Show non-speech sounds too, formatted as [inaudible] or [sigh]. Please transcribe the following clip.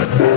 Yes. [laughs]